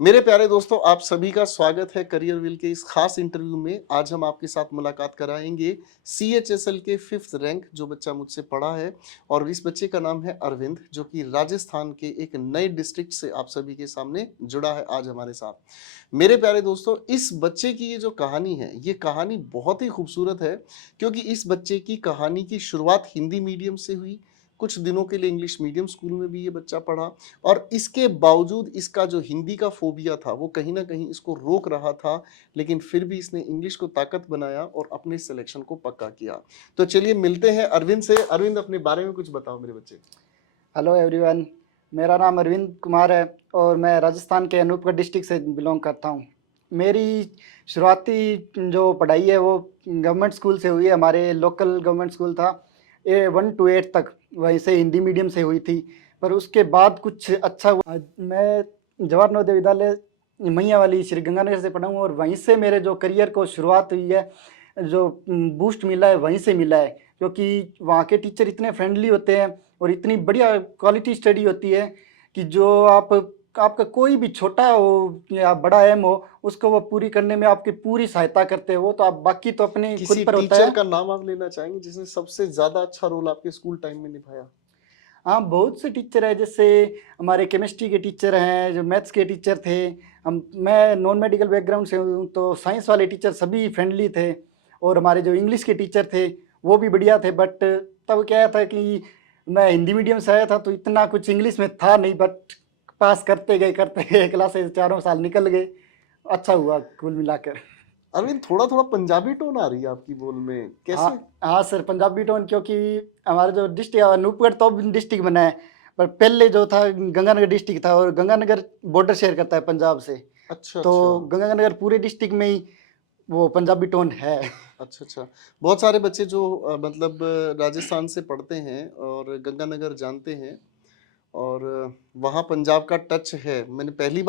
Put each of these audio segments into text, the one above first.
मेरे प्यारे दोस्तों, आप सभी का स्वागत है करियर व्हील के इस खास इंटरव्यू में। आज हम आपके साथ मुलाकात कराएंगे सीएचएसएल के 5th रैंक जो बच्चा मुझसे पढ़ा है और इस बच्चे का नाम है अरविंद, जो कि राजस्थान के एक नए डिस्ट्रिक्ट से आप सभी के सामने जुड़ा है आज हमारे साथ। मेरे प्यारे दोस्तों, इस बच्चे की ये जो कहानी है, ये कहानी बहुत ही खूबसूरत है, क्योंकि इस बच्चे की कहानी की शुरुआत हिंदी मीडियम से हुई। कुछ दिनों के लिए इंग्लिश मीडियम स्कूल में भी ये बच्चा पढ़ा और इसके बावजूद इसका जो हिंदी का फ़ोबिया था, वो कहीं न कहीं इसको रोक रहा था, लेकिन फिर भी इसने इंग्लिश को ताकत बनाया और अपने सिलेक्शन को पक्का किया। तो चलिए मिलते हैं अरविंद से। अरविंद, अपने बारे में कुछ बताओ मेरे बच्चे। Hello everyone. मेरा नाम अरविंद कुमार है और मैं राजस्थान के अनूपगढ़ डिस्ट्रिक्ट से बिलोंग करता हूँ। मेरी शुरुआती जो पढ़ाई है वो गवर्नमेंट स्कूल से हुई है। हमारे लोकल गवर्नमेंट स्कूल था, ए 1 to 8 तक वहीं से हिंदी मीडियम से हुई थी। पर उसके बाद कुछ अच्छा हुआ। मैं जवाहर नवोदय विद्यालय मैया वाली श्री गंगानगर से पढ़ा हूँ और वहीं से मेरे जो करियर को शुरुआत हुई है, जो बूस्ट मिला है वहीं से मिला है, क्योंकि वहाँ के टीचर इतने फ्रेंडली होते हैं और इतनी बढ़िया क्वालिटी स्टडी होती है कि जो आपका कोई भी छोटा हो या बड़ा एम हो, उसको वो पूरी करने में आपकी पूरी सहायता करते हो। तो आप बाकी तो अपने खुद किसी पर होता टीचर है। का नाम आप लेना चाहेंगे जिसने सबसे ज़्यादा अच्छा रोल आपके स्कूल टाइम में निभाया? हाँ, बहुत से टीचर हैं, जैसे हमारे केमिस्ट्री के टीचर हैं, जो मैथ्स के टीचर थे। मैं नॉन मेडिकल बैकग्राउंड से हूँ, तो साइंस वाले टीचर सभी फ्रेंडली थे और हमारे जो इंग्लिश के टीचर थे वो भी बढ़िया थे। बट तब क्या था कि मैं हिंदी मीडियम से आया था तो इतना कुछ इंग्लिश में था नहीं, बट पास करते गए क्लासेस चारों साल निकल गए। अच्छा हुआ कुल मिलाकर। अरविंद, थोड़ा-थोड़ा पंजाबी टोन आ रही है आपकी बोल में, हाँ, कैसे? हाँ सर, पंजाबी टोन, क्योंकि हमारा जो डिस्ट्रिक्ट अनूपगढ़ तो डिस्ट्रिक्ट बना है, पर पहले जो था गंगानगर डिस्ट्रिक्ट था और गंगानगर बॉर्डर शेयर करता है पंजाब से। अच्छा, अच्छा। तो गंगानगर पूरे डिस्ट्रिक्ट में ही वो पंजाबी टोन है। अच्छा, अच्छा। बहुत सारे बच्चे जो मतलब राजस्थान से पढ़ते हैं और गंगानगर जानते हैं और वहाँ पंजाब का टच है। मैंने पहली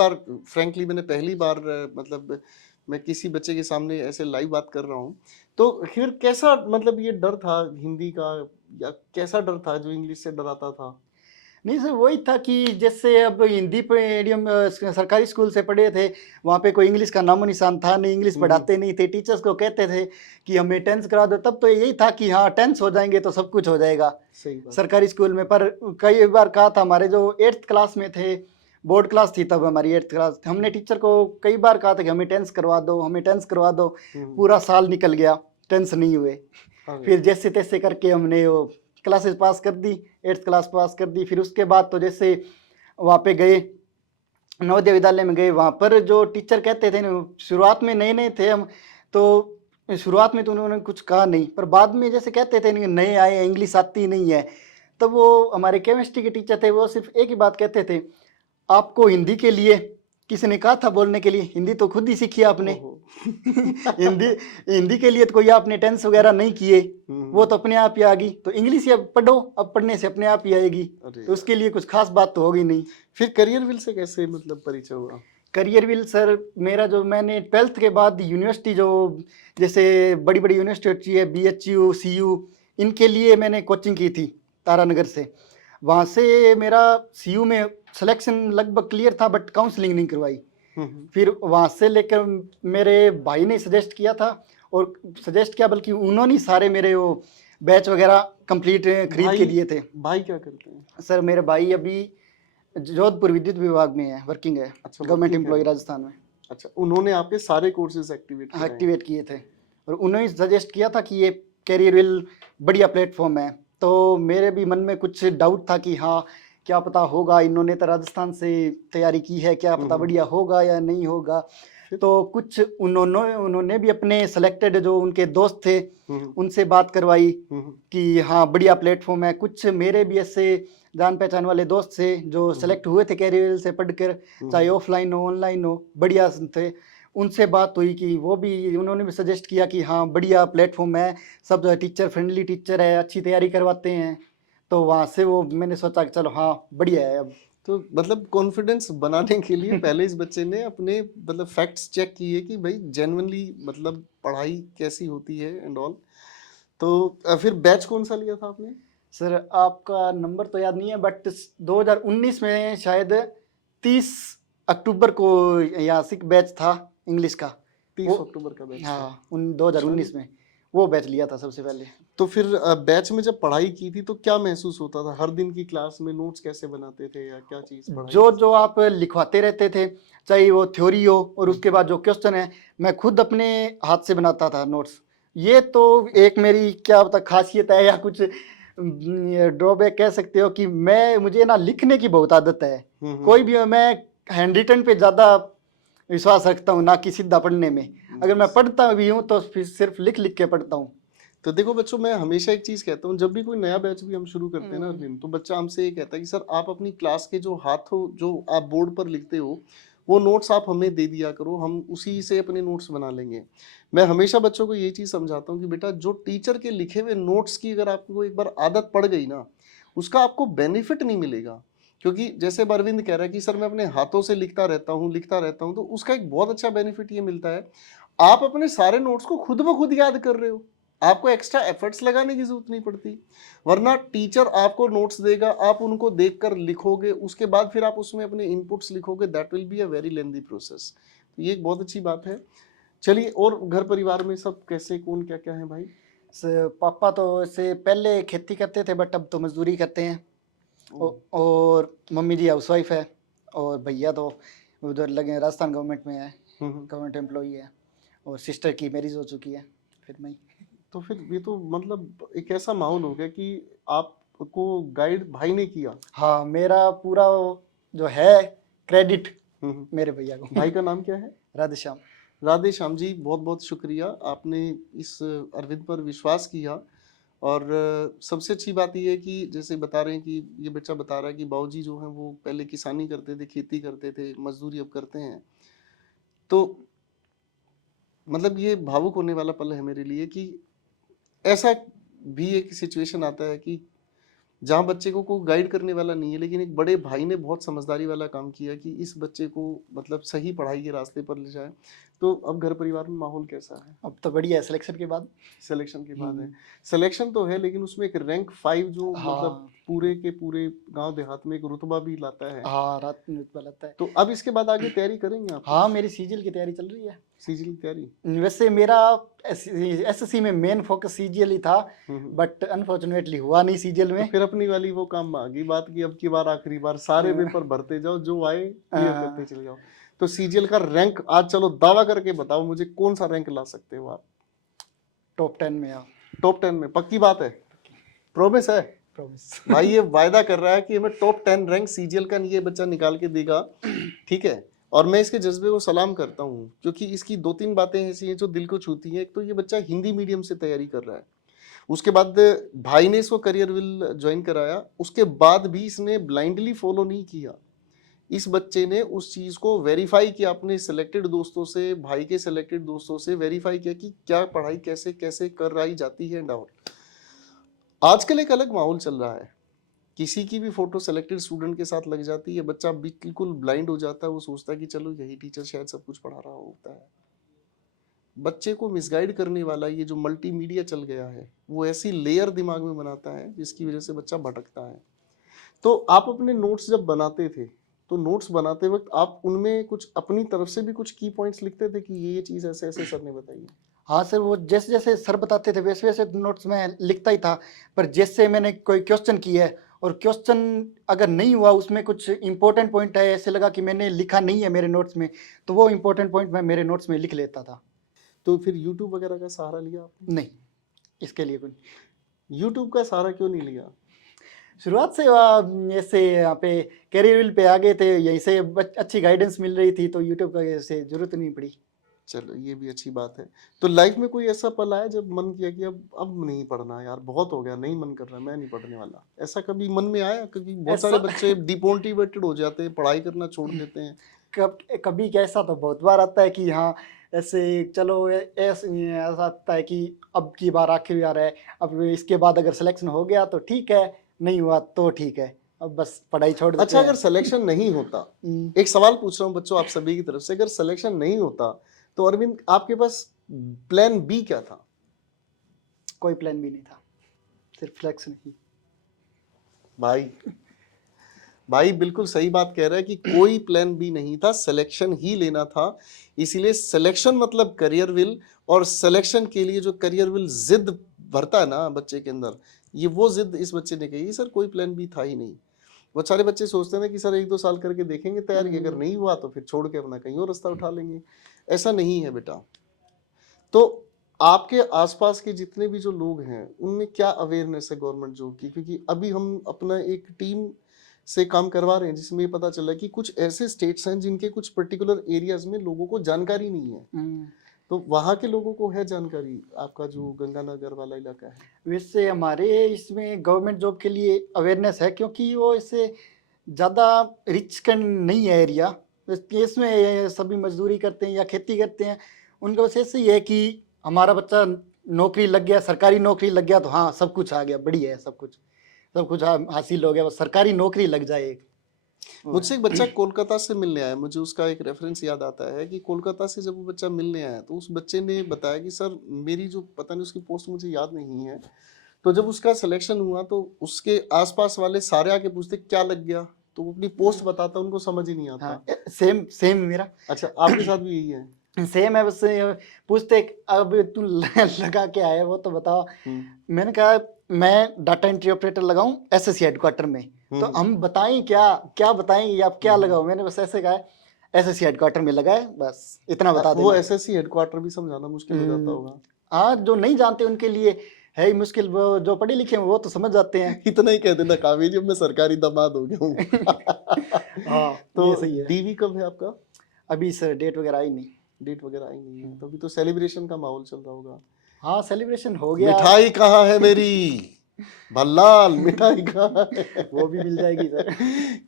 बार मतलब मैं किसी बच्चे के सामने ऐसे लाइव बात कर रहा हूँ। तो फिर कैसा मतलब ये डर था हिंदी का, या कैसा डर था जो इंग्लिश से डराता था? नहीं सर, वही था कि जैसे अब हिंदी मीडियम सरकारी स्कूल से पढ़े थे, वहाँ पे कोई इंग्लिश का नामो निशान था नहीं, इंग्लिश हुँ, हुँ। पढ़ाते नहीं थे। टीचर्स को कहते थे कि हमें टेंस करा दो, तब तो यही था कि हाँ, टेंस हो जाएंगे तो सब कुछ हो जाएगा सही बात है। सरकारी स्कूल में। पर कई बार कहा था, हमारे जो 8th क्लास में थे, बोर्ड क्लास थी तब हमारी 8th क्लास, हमने टीचर को कई बार कहा था कि हमें टेंस करवा दो, हमें टेंस करवा दो। हुँ, हुँ। पूरा साल निकल गया, टेंस नहीं हुए। अरे! फिर जैसे तैसे करके हमने वो क्लासेस पास कर दी, 8th क्लास पास कर दी। फिर उसके बाद तो जैसे वहाँ पे गए, नवोदय विद्यालय में गए, वहाँ पर जो टीचर कहते थे ना, शुरुआत में नए नए थे हम, तो शुरुआत में तो उन्होंने कुछ कहा नहीं, पर बाद में जैसे कहते थे नहीं, नए आए, इंग्लिश आती नहीं है। तब वो हमारे केमिस्ट्री के टीचर थे, वो सिर्फ एक ही बात कहते थे, आपको हिंदी के लिए किसी ने कहा था बोलने के लिए? हिंदी तो खुद ही सीखी आपने। ओहो! हिंदी हिंदी के लिए तो कोई आपने टेंस वगैरह नहीं किए, हुँ, वो हुँ। तो अपने आप ही आ गई। तो इंग्लिश या पढ़ो, अब पढ़ने से अपने आप ही आएगी। अरे तो उसके यार! लिए कुछ खास बात तो होगी नहीं। फिर करियर व्हील से कैसे मतलब परिचय हुआ? करियर विल सर, मेरा जो मैंने 12th के बाद यूनिवर्सिटी जो जैसे बड़ी बड़ी यूनिवर्सिटी होती है, BHU CU, इनके लिए मैंने कोचिंग की थी तारानगर से। वहाँ से मेरा CU में सिलेक्शन लगभग क्लियर था, बट काउंसलिंग नहीं करवाई। हुँ, हुँ। फिर वहाँ से लेकर मेरे भाई ने सजेस्ट किया था, और सजेस्ट किया बल्कि उन्होंने ही सारे मेरे वो बैच वगैरह कंप्लीट खरीद के भाई दिए थे। भाई क्या करते हैं? सर मेरे भाई अभी जोधपुर विद्युत विभाग में है, वर्किंग है, अच्छा, गवर्नमेंट वर्किंग है एम्प्लॉय वो। राजस्थान में। अच्छा, उन्होंने आपके सारे कोर्सेज़ एक्टिवेट कराए हैं। एक्टिवेट किए थे और उन्होंने सजेस्ट किया था कि ये कैरियर विल बढ़िया प्लेटफॉर्म है। तो मेरे भी मन में कुछ डाउट था कि हाँ, क्या पता होगा, इन्होंने तो राजस्थान से तैयारी की है, क्या हुँ, पता हुँ। बढ़िया होगा या नहीं होगा। फिर? तो कुछ उन्होंने उन्होंने भी अपने सेलेक्टेड जो उनके दोस्त थे, हुँ, हुँ। उनसे बात करवाई हुँ, हुँ। कि हाँ, बढ़िया प्लेटफॉर्म है। कुछ मेरे भी ऐसे जान पहचान वाले दोस्त थे जो हुँ, हुँ। सेलेक्ट हुए थे कैरियर से पढ़कर, हुँ, चाहे हुँ। ऑफलाइन हो ऑनलाइन हो, बढ़िया थे। उनसे बात हुई कि वो भी, उन्होंने भी सजेस्ट किया कि हाँ, बढ़िया प्लेटफॉर्म है, सब टीचर फ्रेंडली टीचर है, अच्छी तैयारी करवाते हैं। तो वहाँ से वो मैंने सोचा कि चलो हाँ, बढ़िया है अब। तो मतलब कॉन्फिडेंस बनाने के लिए पहले इस बच्चे ने अपने मतलब फैक्ट्स चेक किए कि भाई जेन्युइनली मतलब पढ़ाई कैसी होती है एंड ऑल। तो फिर बैच कौन-सा लिया था आपने? सर आपका नंबर तो याद नहीं है, बट 2019 में शायद 30 अक्टूबर को यहाँ सिक बैच था इंग्लिश का, 30 वो अक्टूबर का बैच था। हाँ 2019 में वो बैच लिया था सबसे पहले। तो फिर बैच में जब पढ़ाई की थी तो क्या महसूस होता था? हर दिन की क्लास में नोट्स कैसे बनाते थे या क्या चीज़ पढ़ाई? जो जो आप लिखवाते रहते थे, चाहे वो थ्योरी हो और उसके बाद जो क्वेश्चन है, मैं खुद अपने हाथ से बनाता था नोट्स। ये तो एक मेरी क्या बता खासियत है या कुछ ड्रॉबैक कह सकते हो कि मुझे ना लिखने की बहुत आदत है। कोई भी हो, मैं हैंड रिटन पे ज़्यादा विश्वास रखता हूँ ना कि सीधा पढ़ने में। अगर मैं पढ़ता भी हूँ तो फिर सिर्फ लिख लिख के पढ़ता हूँ। तो देखो बच्चों, मैं हमेशा एक चीज कहता हूँ, जब भी कोई नया बैच भी हम शुरू करते हैं ना हम्म। अरविंद, तो बच्चा हमसे ये कहता है कि सर आप अपनी क्लास के जो हाथों जो आप बोर्ड पर लिखते हो वो नोट्स आप हमें दे दिया करो, हम उसी से अपने नोट्स बना लेंगे। मैं हमेशा बच्चों को ये चीज समझाता हूँ कि बेटा जो टीचर के लिखे हुए नोट्स की अगर आपको एक बार आदत पड़ गई ना, उसका आपको बेनिफिट नहीं मिलेगा। क्योंकि जैसे अब अरविंद कह रहा है कि सर मैं अपने हाथों से लिखता रहता हूँ, तो उसका एक बहुत अच्छा बेनिफिट ये मिलता है, आप अपने सारे नोट्स को खुद ब खुद याद कर रहे हो, आपको एक्स्ट्रा एफर्ट्स लगाने की जरूरत नहीं पड़ती। वरना टीचर आपको नोट्स देगा, आप उनको देखकर लिखोगे, उसके बाद फिर आप उसमें अपने इनपुट्स लिखोगे, that will be a very lengthy process. तो ये एक बहुत अच्छी बात है। चलिए, और घर परिवार में सब कैसे, कौन क्या क्या है भाई? पापा तो से पहले खेती करते थे बट अब तो मजदूरी करते हैं। और मम्मी जी हाउसवाइफ है और भैया तो उधर लगे राजस्थान गवर्नमेंट में है, गवर्नमेंट एम्प्लॉई है। और सिस्टर की मैरिज हो चुकी है, फिर मैं। तो फिर ये तो मतलब एक ऐसा माहौल हो गया कि आपको गाइड भाई ने किया। हाँ मेरा पूरा जो है क्रेडिट हम्म। मेरे भैया को। भाई का नाम क्या है? राधेश्याम। राधे श्याम जी, बहुत बहुत शुक्रिया, आपने इस अरविंद पर विश्वास किया। और सबसे अच्छी बात ये है कि जैसे बता रहे हैं कि ये बच्चा बता रहा है कि बाबूजी जो हैं वो पहले किसानी करते थे, खेती करते थे, मजदूरी अब करते हैं। तो मतलब ये भावुक होने वाला पल है मेरे लिए कि ऐसा भी एक सिचुएशन आता है कि जहाँ बच्चे को कोई गाइड करने वाला नहीं है, लेकिन एक बड़े भाई ने बहुत समझदारी वाला काम किया कि इस बच्चे को मतलब सही पढ़ाई के रास्ते पर ले जाए। तो अब घर परिवार में माहौल कैसा है? अब तो बढ़िया है सिलेक्शन के बाद। सिलेक्शन के बाद है। सिलेक्शन तो है, लेकिन उसमें एक रैंक 5 जो मतलब हाँ पूरे के पूरे गांव देहात में एक रुतबा भी लाता है। हाँ रात में लगता है। तो अब इसके बाद आगे तैयारी करेंगे आप? हाँ मेरी सीजीएल की तैयारी चल रही है। सीजीएल की तैयारी? वैसे मेरा एसएससी में मेन फोकस सीजीएल ही था, बट अनफॉर्चुनेटली हुआ नहीं सीजीएल तो में। फिर अपनी वाली वो काम में आ गई बात कि अब की बार आखिरी बार सारे पेपर भरते जाओ, जो आए क्लियर करते चले जाओ। तो सीजीएल का रैंक आज चलो दावा करके बताओ मुझे, कौन सा रैंक ला सकते हो आप? टॉप 10 में आओ। टॉप 10 में पक्की बात है? प्रॉमिस है? प्रॉमिस। भाई ये वायदा कर रहा है कि हमें टॉप 10 रैंक सीजीएल का ये बच्चा निकाल के देगा, ठीक है। और मैं इसके जज्बे को सलाम करता हूँ, क्योंकि इसकी 2-3 बातें ऐसी हैं जो दिल को छूती हैं। एक तो ये बच्चा हिंदी मीडियम से तैयारी कर रहा है, उसके बाद भाई ने इसको करियर विल ज्वाइन कराया, उसके बाद भी इसने ब्लाइंडली फॉलो नहीं किया। इस बच्चे ने उस चीज को वेरीफाई किया, अपने सिलेक्टेड दोस्तों से, भाई के सिलेक्टेड दोस्तों से वेरीफाई किया कि क्या पढ़ाई कैसे कैसे कराई जाती है। डाउन आजकल एक अलग माहौल चल रहा है, किसी की भी फोटो सेलेक्टेड स्टूडेंट के साथ लग जाती है, बच्चा बिल्कुल ब्लाइंड हो जाता है, वो सोचता है कि चलो यही टीचर शायद सब कुछ पढ़ा रहा होता है। बच्चे को मिसगाइड करने वाला ये जो मल्टीमीडिया चल गया है, वो ऐसी लेयर दिमाग में बनाता है जिसकी वजह से बच्चा भटकता है। तो आप अपने नोट्स जब बनाते थे, तो नोट्स बनाते वक्त आप उनमें कुछ अपनी तरफ से भी कुछ की पॉइंट्स लिखते थे कि ये चीज ऐसे ऐसे सर ने बताई है? हाँ सर, वो जैसे जैसे सर बताते थे वैसे वैसे नोट्स में लिखता ही था। पर जैसे मैंने कोई क्वेश्चन किया है और क्वेश्चन अगर नहीं हुआ, उसमें कुछ इंपॉर्टेंट पॉइंट है, ऐसे लगा कि मैंने लिखा नहीं है मेरे नोट्स में, तो वो इंपॉर्टेंट पॉइंट मैं मेरे नोट्स में लिख लेता था। तो फिर यूट्यूब वगैरह का सहारा लिया आपने? नहीं, इसके लिए कुछ यूट्यूब का सहारा क्यों नहीं लिया? शुरुआत से ऐसे यहाँ पे कैरियर विल पे आ गए थे, यहीं से अच्छी गाइडेंस मिल रही थी, तो यूट्यूब का से जरूरत नहीं पड़ी। चलो ये भी अच्छी बात है। तो लाइफ में कोई ऐसा पल आया जब मन किया कि अब नहीं पढ़ना यार, बहुत हो गया, नहीं मन कर रहा, मैं नहीं पढ़ने वाला, ऐसा कभी मन में आया? क्योंकि बहुत सारे ऐसा बच्चे डिमोटिवेटेड हो जाते हैं, पढ़ाई करना छोड़ देते हैं। कभी कैसा तो बहुत बार आता है कि हाँ ऐसे चलो ऐसे ऐसा आता है कि अब की बार आखिरी बार है, अब इसके बाद अगर सिलेक्शन हो गया तो ठीक है, नहीं हुआ तो ठीक है, अब बस पढ़ाई छोड़ देते अच्छा, हैं। अगर सिलेक्शन नहीं होता, हम्म, एक सवाल पूछ रहा हूँ बच्चों आप सभी की तरफ से, अगर सिलेक्शन नहीं होता तो अरविंद आपके पास प्लान बी क्या था? कोई प्लान भी नहीं था, सिर्फ सिलेक्शन ही। भाई भाई बिल्कुल सही बात कह रहा है कि कोई प्लान बी नहीं था, सिलेक्शन ही लेना था। इसीलिए सिलेक्शन मतलब करियर विल, और सिलेक्शन के लिए जो करियर विल जिद भरता है ना बच्चे के अंदर, ये वो जिद इस बच्चे ने कही। सर कोई प्लान बी था ही नहीं। बहुत सारे बच्चे सोचते हैं ना कि सर 1-2 साल करके देखेंगे तैयारी, अगर नहीं हुआ तो फिर छोड़ के अपना कहीं और रास्ता उठा लेंगे। ऐसा नहीं है बेटा। तो आपके आसपास के जितने भी जो लोग हैं, उनमें क्या अवेयरनेस है गवर्नमेंट जॉब की? क्योंकि अभी हम अपना एक टीम से काम करवा रहे हैं जिसमें ये पता चला कि कुछ ऐसे स्टेट्स हैं जिनके कुछ पर्टिकुलर एरियाज में लोगों को जानकारी नहीं है। तो वहाँ के लोगों को है जानकारी, आपका जो गंगानगर वाला इलाका है? वैसे हमारे इसमें गवर्नमेंट जॉब के लिए अवेयरनेस है, क्योंकि वो इससे ज़्यादा रिच नहीं है एरिया। इसमें ये सभी मजदूरी करते हैं या खेती करते हैं। उनका बस ऐसे ही है कि हमारा बच्चा नौकरी लग गया, सरकारी नौकरी लग गया तो हाँ सब कुछ आ गया, बढ़िया है, सब कुछ हासिल हो गया, बस सरकारी नौकरी लग जाए एक। मुझसे एक बच्चा कोलकाता से मिलने आया, मुझे उसका एक रेफरेंस याद आता है कि कोलकाता से जब वो बच्चा मिलने आया तो उस बच्चे ने बताया कि सर मेरी जो, पता नहीं उसकी पोस्ट मुझे याद नहीं है, तो जब उसका सिलेक्शन हुआ तो उसके आसपास वाले सारे आके पूछते क्या लग गया, तो वो अपनी पोस्ट बताता, उनको समझ ही नहीं आता। हाँ, सेम सेम मेरा अच्छा, आपके साथ भी यही है? सेम है। बस पूछते अब तू लगा के आया वो तो बताओ। मैंने कहा मैं डाटा एंट्री ऑपरेटर लगाऊं एसएससी हेडक्वार्टर में। तो हम बताएं क्या क्या बताएं आप क्या लगाओ? मैंने बस ऐसे कहा एसएससी हेडक्वार्टर में लगाए, बस इतना बता वो देना। एसएससी हेडक्वार्टर भी समझाना मुश्किल हो जाता होगा। हाँ, जो नहीं जानते उनके लिए है ही मुश्किल, वो जो पढ़े लिखे हैं वो तो समझ जाते हैं। इतना ही कह देना काव्य जी, मैं सरकारी दामाद हो गया हूँ। हाँ, तो ये सही है। डीवी कब है आपका? अभी सर डेट वगैरह आई नहीं। डेट वगैरह आई नहीं है, तो अभी तो सेलिब्रेशन का माहौल चल रहा होगा। हाँ, सेलिब्रेशन हो गया। मिठाई कहाँ है मेरी भल्लाल, मिठाई कहाँ है? वो भी मिल जाएगी सर।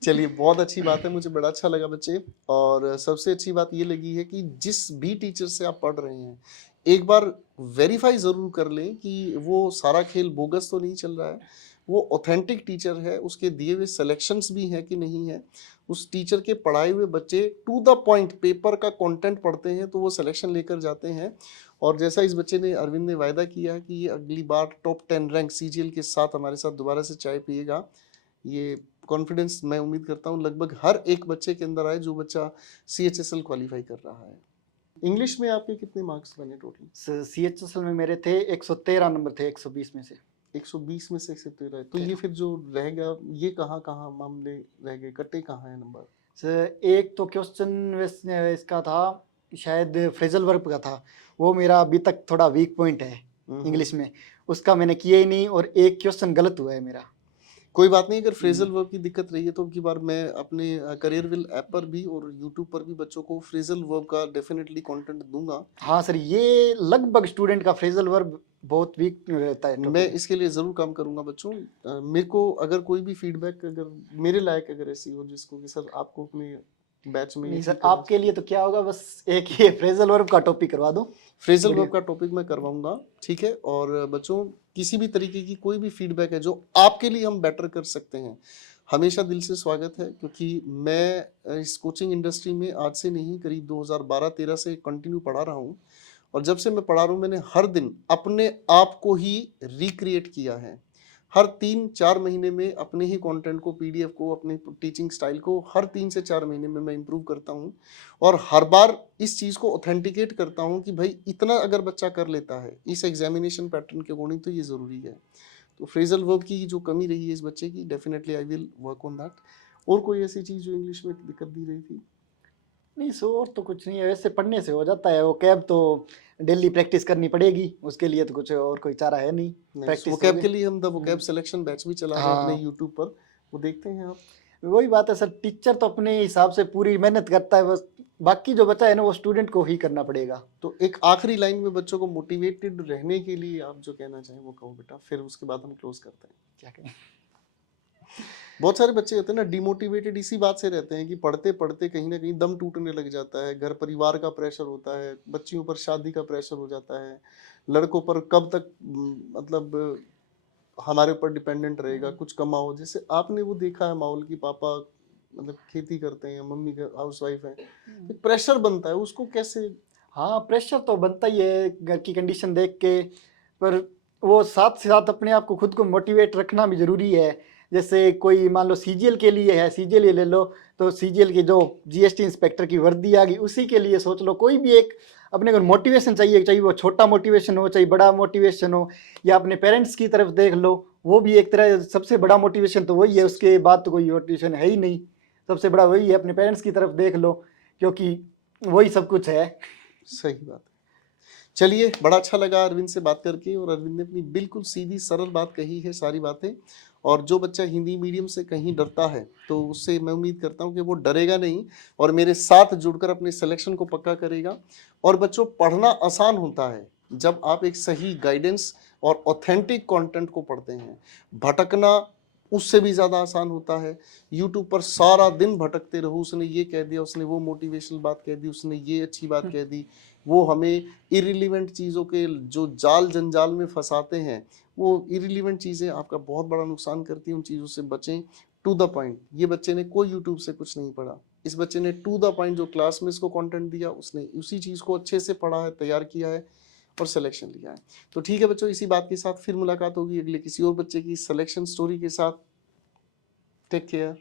चलिए, बहुत अच्छी बात है, मुझे बड़ा अच्छा लगा बच्चे। और सबसे अच्छी बात ये लगी है कि जिस भी टीचर से आप पढ़ रहे हैं, एक बार वेरीफाई ज़रूर कर लें कि वो सारा खेल बोगस तो नहीं चल रहा है, वो ऑथेंटिक टीचर है, उसके दिए हुए सिलेक्शंस भी हैं कि नहीं है, उस टीचर के पढ़ाए हुए बच्चे टू द पॉइंट पेपर का कंटेंट पढ़ते हैं तो वो सिलेक्शन लेकर जाते हैं। और जैसा इस बच्चे ने, अरविंद ने वायदा किया है कि ये अगली बार टॉप 10 रैंक सीजीएल के साथ हमारे साथ दोबारा से चाय पिएगा, ये कॉन्फिडेंस मैं उम्मीद करता हूँ लगभग हर एक बच्चे के अंदर आए जो बच्चा सीएचएसएल क्वालिफाई कर रहा है। इंग्लिश में आपके कितने मार्क्स बने टोटल? सीएचएसएल में मेरे थे 113 नंबर थे 120 में से। 120 में से 113। तो ये फिर जो रह गया, ये कहाँ कहाँ मामले रह गए, कटे कहाँ है नंबर? सर एक तो क्वेश्चन इसका था, शायद फ्रेजल वर्ब का था, वो मेरा अभी तक थोड़ा वीक पॉइंट है इंग्लिश में, उसका मैंने किया ही नहीं, और एक क्वेश्चन गलत हुआ है मेरा। कोई बात नहीं, अगर फ्रेजल वर्ब की दिक्कत रही है तो अब की बार मैं अपने करियर विल ऐप पर भी और यूट्यूब पर भी बच्चों को फ्रेजल वर्ब का डेफिनेटली कंटेंट दूंगा। हाँ सर, ये लगभग स्टूडेंट का फ्रेजल वर्ब बहुत वीक रहता है मैं topic। इसके लिए ज़रूर काम करूंगा बच्चों। मेरे को अगर कोई भी फीडबैक अगर मेरे लायक अगर ऐसी हो जिसको कि सर आपको अपने बैच में नहीं यही सर, करना आपके लिए तो क्या होगा, बस एक ये फ्रेजल वर्ब का टॉपिक करवा दूं। फ्रेजल बढ़िया। वर्ब का टॉपिक मैं करवाऊंगा, ठीक है। और बच्चों, किसी भी तरीके की कोई भी फीडबैक है जो आपके लिए हम बेटर कर सकते हैं, हमेशा दिल से स्वागत है। क्योंकि मैं इस कोचिंग इंडस्ट्री में आज से नहीं, करीब 2012-13 से कंटिन्यू पढ़ा रहा हूँ। और जब से मैं पढ़ा रहा हूँ मैंने हर दिन अपने आप को ही रिक्रिएट किया है। हर 3-4 महीने में अपने ही कंटेंट को, पीडीएफ को, अपने टीचिंग स्टाइल को हर 3 से 4 महीने में मैं इंप्रूव करता हूँ। और हर बार इस चीज़ को ऑथेंटिकेट करता हूँ कि भाई इतना अगर बच्चा कर लेता है इस एग्जामिनेशन पैटर्न के अकॉर्डिंग तो ये ज़रूरी है। तो फ्रेजल वर्ब की जो कमी रही है इस बच्चे की, definitely I will work on that. और कोई ऐसी चीज़ जो इंग्लिश में दिक्कत दी रही थी? नहीं सो और तो कुछ नहीं है, वैसे पढ़ने से हो जाता है। वो कैब तो डेली प्रैक्टिस करनी पड़ेगी, उसके लिए तो कुछ और कोई चारा है नहीं। प्रैक्टिस वोकैब के लिए हम द वोकैब सिलेक्शन बैच भी चला रहे हैं अपने हाँ, यूट्यूब पर, वो देखते हैं आप? वही बात है सर, टीचर तो अपने हिसाब से पूरी मेहनत करता है, बस बाकी जो बचा है ना वो स्टूडेंट को ही करना पड़ेगा। तो एक आखिरी लाइन में बच्चों को मोटिवेटेड रहने के लिए आप जो कहना चाहें वो कहो बेटा, फिर उसके बाद हम क्लोज करते हैं। क्या कहें? बहुत सारे बच्चे होते हैं ना डिमोटिवेटेड इसी बात से रहते हैं कि पढ़ते पढ़ते कहीं ना कहीं दम टूटने लग जाता है, घर परिवार का प्रेशर होता है, बच्चियों पर शादी का प्रेशर हो जाता है, लड़कों पर कब तक मतलब हमारे ऊपर डिपेंडेंट रहेगा, कुछ कमाओ। जैसे आपने वो देखा है माहौल की, पापा मतलब खेती करते हैं, मम्मी हाउस वाइफ है, तो प्रेशर बनता है, उसको कैसे? हाँ, प्रेशर तो बनता ही है घर की कंडीशन देख के, पर वो साथ साथ अपने आप को खुद को मोटिवेट रखना भी जरूरी है। जैसे कोई मान लो सीजीएल के लिए है, सीजीएल ले लो, तो सीजीएल की जो जीएसटी इंस्पेक्टर की वर्दी आ गई, उसी के लिए सोच लो। कोई भी एक अपने को मोटिवेशन चाहिए, चाहे वो छोटा मोटिवेशन हो चाहे बड़ा मोटिवेशन हो, या अपने पेरेंट्स की तरफ देख लो, वो भी एक तरह सबसे बड़ा मोटिवेशन तो वही है, उसके बाद तो कोई मोटिवेशन है ही नहीं। सबसे बड़ा वही है, अपने पेरेंट्स की तरफ देख लो, क्योंकि वही सब कुछ है। सही बात है। चलिए, बड़ा अच्छा लगा अरविंद से बात करके, और अरविंद ने अपनी बिल्कुल सीधी सरल बात कही है, सारी बातें। और जो बच्चा हिंदी मीडियम से कहीं डरता है, तो उससे मैं उम्मीद करता हूँ कि वो डरेगा नहीं और मेरे साथ जुड़कर अपने सिलेक्शन को पक्का करेगा। और बच्चों, पढ़ना आसान होता है जब आप एक सही गाइडेंस और ऑथेंटिक कंटेंट को पढ़ते हैं। भटकना उससे भी ज़्यादा आसान होता है। यूट्यूब पर सारा दिन भटकते रहो, उसने ये कह दिया, उसने वो मोटिवेशनल बात कह दी, उसने ये अच्छी बात कह दी, वो हमें इरिलीवेंट चीज़ों के जो जाल जंजाल में फंसाते हैं। वो इरिलीवेंट चीज़ें आपका बहुत बड़ा नुकसान करती हैं, उन चीज़ों से बचें। To the point. ये बच्चे ने कोई यूट्यूब से कुछ नहीं पढ़ा, इस बच्चे ने टू द पॉइंट जो क्लास में इसको कंटेंट दिया, उसने उसी चीज़ को अच्छे से पढ़ा है, तैयार किया है और सिलेक्शन लिया है। तो ठीक है बच्चों, इसी बात के साथ फिर मुलाकात होगी अगले किसी और बच्चे की सिलेक्शन स्टोरी के साथ। Take care.